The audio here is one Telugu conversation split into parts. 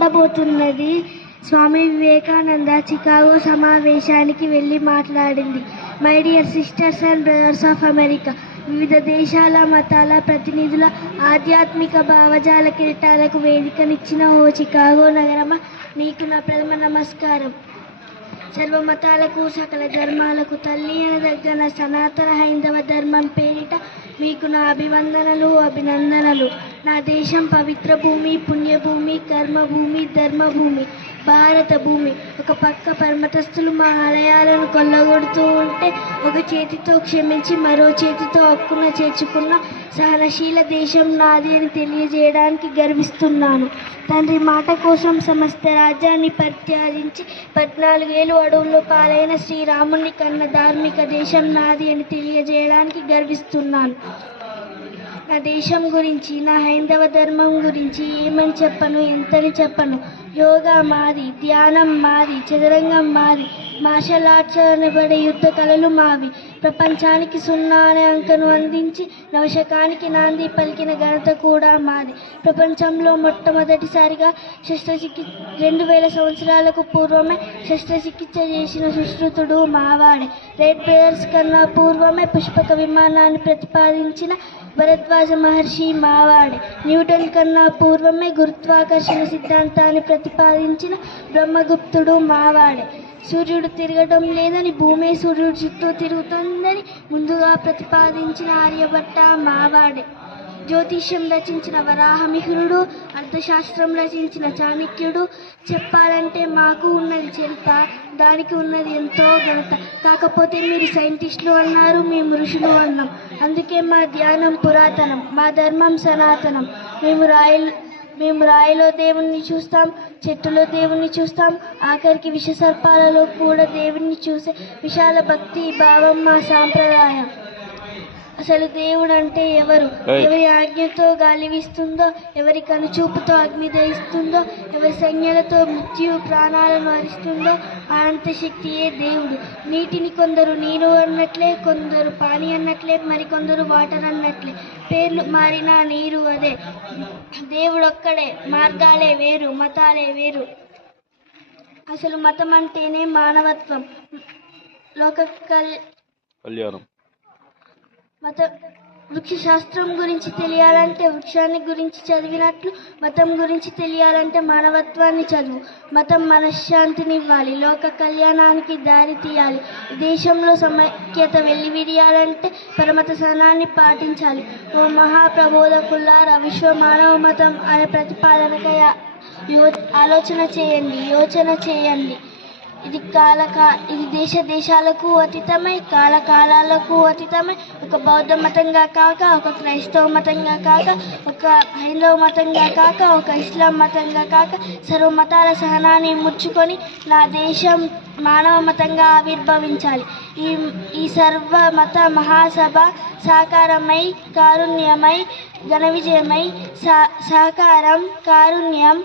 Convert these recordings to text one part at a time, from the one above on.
మాట్లాడబోతున్నది. స్వామి వివేకానంద చికాగో సమావేశానికి వెళ్ళి మాట్లాడింది. My dear sisters and brothers of America వివిధ దేశాల మతాల ప్రతినిధుల ఆధ్యాత్మిక భావజాల కిరీటాలకు వేదికనిచ్చిన ఓ చికాగో నగరమ? నీకు నా ప్రథమ నమస్కారం. సర్వ మతాలకు సకల ధర్మాలకు తల్లి దగ్గర సనాతన హైందవ ధర్మం పేరిట మీకు నా అభివందనలు అభినందనలు. నా దేశం పవిత్ర భూమి పుణ్యభూమి కర్మభూమి ధర్మభూమి భారత భూమి. ఒక పక్క పర్మతస్థులు మా ఆలయాలను కొల్లగొడుతూ ఉంటే ఒక చేతితో క్షమించి మరో చేతితో హక్కున చేర్చుకున్న సహనశీల దేశం నాది అని తెలియజేయడానికి గర్విస్తున్నాను. తండ్రి మాట కోసం సమస్త రాజ్యాన్ని పరిత్యాజించి పద్నాలుగేళ్ళు అడవుల్లో పాలైన శ్రీరాముని కన్న ధార్మిక దేశం నాది అని తెలియజేయడానికి గర్విస్తున్నాను. నా దేశం గురించి నా హైందవ ధర్మం గురించి ఏమని చెప్పను ఎంతని చెప్పను? యోగా మాది ధ్యానం మాది చదరంగం మాది మార్షల్ ఆర్ట్స్ అనబడే యుద్ధ కళలు మావి. ప్రపంచానికి సున్నా అనే అంకను అందించి నవశకానికి నాంది పలికిన ఘనత కూడా మాది. ప్రపంచంలో మొట్టమొదటిసారిగా శస్త్రచికి రెండు వేల సంవత్సరాలకు పూర్వమే శస్త్రచికిత్స చేసిన సుశ్రుతుడు మావాడే. రెడ్ బ్రదర్స్ కన్నా పూర్వమే పుష్పక విమానాన్ని ప్రతిపాదించిన భరద్వాజ మహర్షి మావాడే. న్యూటన్ కన్నా పూర్వమే గురుత్వాకర్షణ సిద్ధాంతాన్ని ప్రతిపాదించిన బ్రహ్మగుప్తుడు మావాడే. సూర్యుడు తిరగడం లేదని భూమి సూర్యుడు చుట్టూ తిరుగుతుందని ముందుగా ప్రతిపాదించిన ఆర్యభట్ట మావాడే. జ్యోతిష్యం రచించిన వరాహమిహిరుడు అర్థశాస్త్రం రచించిన చాణక్యుడు చెప్పాలంటే మాకు ఉన్నది చరిత్ర దానికి ఉన్నది ఎంతో ఘనత. కాకపోతే మీరు సైంటిస్టులు అన్నారు మేము ఋషులు అన్నాం. అందుకే మా ధ్యానం పురాతనం మా ధర్మం సనాతనం. మేము రాయలు మేము రాయిలో దేవుణ్ణి చూస్తాం చెట్టులో దేవుణ్ణి చూస్తాం ఆఖరికి విషసర్పాలలో కూడా దేవుణ్ణి చూసే విశాల భక్తి భావం మా సాంప్రదాయం. అసలు దేవుడు అంటే ఎవరు. ఎవరి ఆజ్ఞతో గాలి వీస్తుందో ఎవరి కనుచూపుతో అగ్ని దహిస్తుందో ఎవరి సంజ్ఞలతో మృత్యు ప్రాణాలను హరిస్తుందో అనంత శక్తియే దేవుడు. నీటిని కొందరు నీరు అన్నట్లే కొందరు పాని అన్నట్లే మరికొందరు వాటర్ అన్నట్లే. పేర్లు మారిన నీరు అదే. దేవుడు ఒక్కడే మార్గాలే వేరు మతాలే వేరు. అసలు మతం అంటేనే మానవత్వం. లోక కల్ కళ్యాణం. మత వృక్ష శాస్త్రం గురించి తెలియాలంటే వృక్షాన్ని గురించి చదివినట్లు మతం గురించి తెలియాలంటే మానవత్వాన్ని చదువు. మతం మనశ్శాంతిని ఇవ్వాలి లోక కళ్యాణానికి దారి తీయాలి. దేశంలో సమైక్యత వెల్లివిరియాలంటే పరమత సహనాన్ని పాటించాలి. ఓ మహాప్రబోధకుల్లారా విశ్వ మానవ మతం అనే ప్రతిపాదనకై యో ఆలోచన చేయండి యోచన చేయండి. ఇది కాలకా ఇది దేశ దేశాలకు అతీతమై కాలకాలాలకు అతీతమై ఒక బౌద్ధ మతంగా కాక ఒక క్రైస్తవ మతంగా కాక ఒక హైందవ మతంగా కాక ఒక ఇస్లాం మతంగా కాక సర్వ మతాల సహనాన్ని ముచ్చుకొని నా దేశం మానవ మతంగా ఆవిర్భవించాలి. ఈ ఈ సర్వ మత మహాసభ సాకారమై కారుణ్యమై ఘన విజయమై సహకారం కారుణ్యం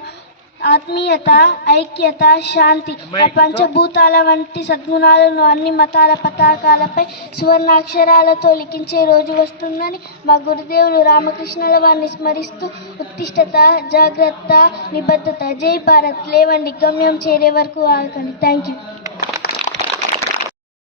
ఆత్మీయత ఐక్యత శాంతి పంచభూతాల వంటి సద్గుణాలను అన్ని మతాల పతాకాలపై సువర్ణాక్షరాలతో లిఖించే రోజు వస్తుందని మా గురుదేవులు రామకృష్ణుల వారిని స్మరిస్తూ ఉత్తిష్టత జాగ్రత్త నిబద్ధత జై భారత్ లేవండి గమ్యం చేరే వరకు ఆగకండి. Thank you